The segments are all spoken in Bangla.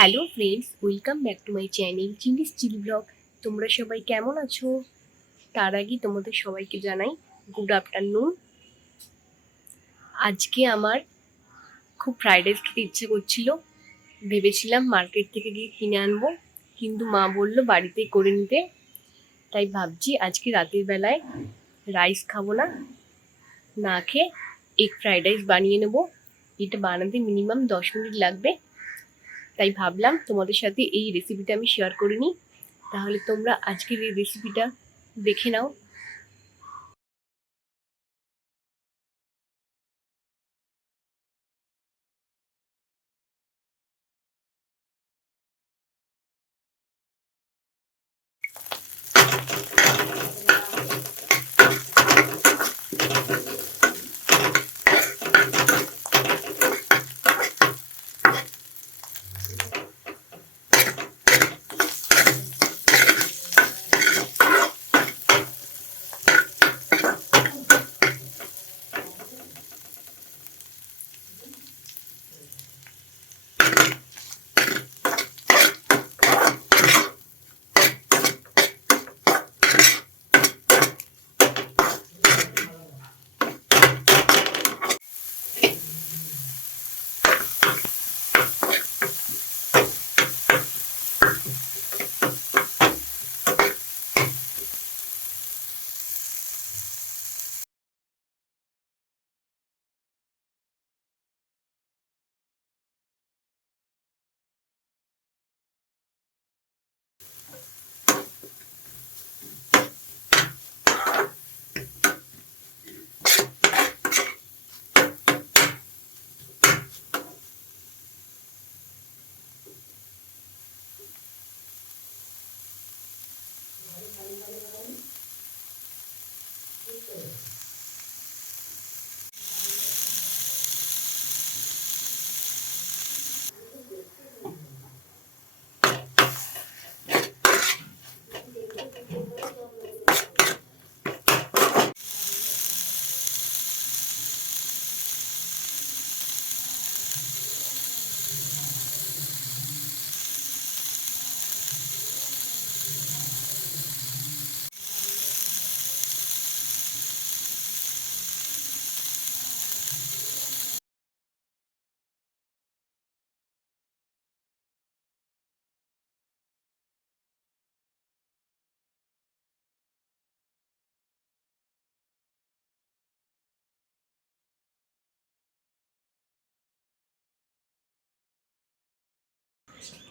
Hello friends, welcome back to my channel চিনিস চিলি ব্লগ। তোমরা সবাই কেমন আছো? তার আগে তোমাদের সবাইকে জানাই গুড আফটারনুন। আজকে আমার খুব ফ্রাইড রাইস খেতে ইচ্ছে করছিল। ভেবেছিলাম মার্কেট থেকে গিয়ে কিনে আনবো, কিন্তু মা বললো বাড়িতেই করে নিতে। তাই ভাবছি আজকে রাতের বেলায় রাইস খাবো না, না খেয়ে এগ ফ্রাইড রাইস বানিয়ে নেবো। এটা বানাতে মিনিমাম 10 মিনিট লাগবে। তাই ভাবলাম তোমাদের সাথে এই রেসিপিটা আমি শেয়ার করে নিই। তাহলে তোমরা আজকের এই রেসিপিটা দেখে নাও।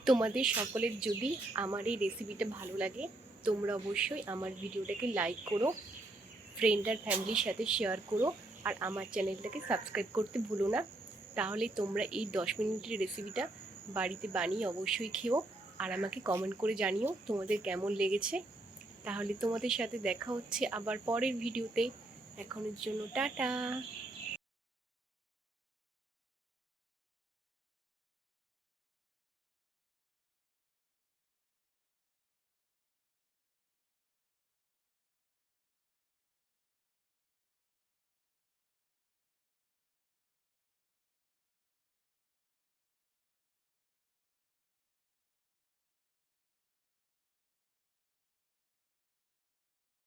তোমাদের সকলের যদি আমার এই রেসিপিটা ভালো লাগে, তোমরা অবশ্যই আমার ভিডিওটাকে লাইক করো, ফ্রেন্ড আর ফ্যামিলির সাথে শেয়ার করো, আর আমার চ্যানেলটাকে সাবস্ক্রাইব করতে ভুলো না। তাহলে তোমরা এই 10 মিনিটের রেসিপিটা বাড়িতে বানিয়ে অবশ্যই খেও, আর আমাকে কমেন্ট করে জানিও তোমাদের কেমন লেগেছে। তাহলে তোমাদের সাথে দেখা হচ্ছে আবার পরের ভিডিওতে। এখনের জন্য টাটা।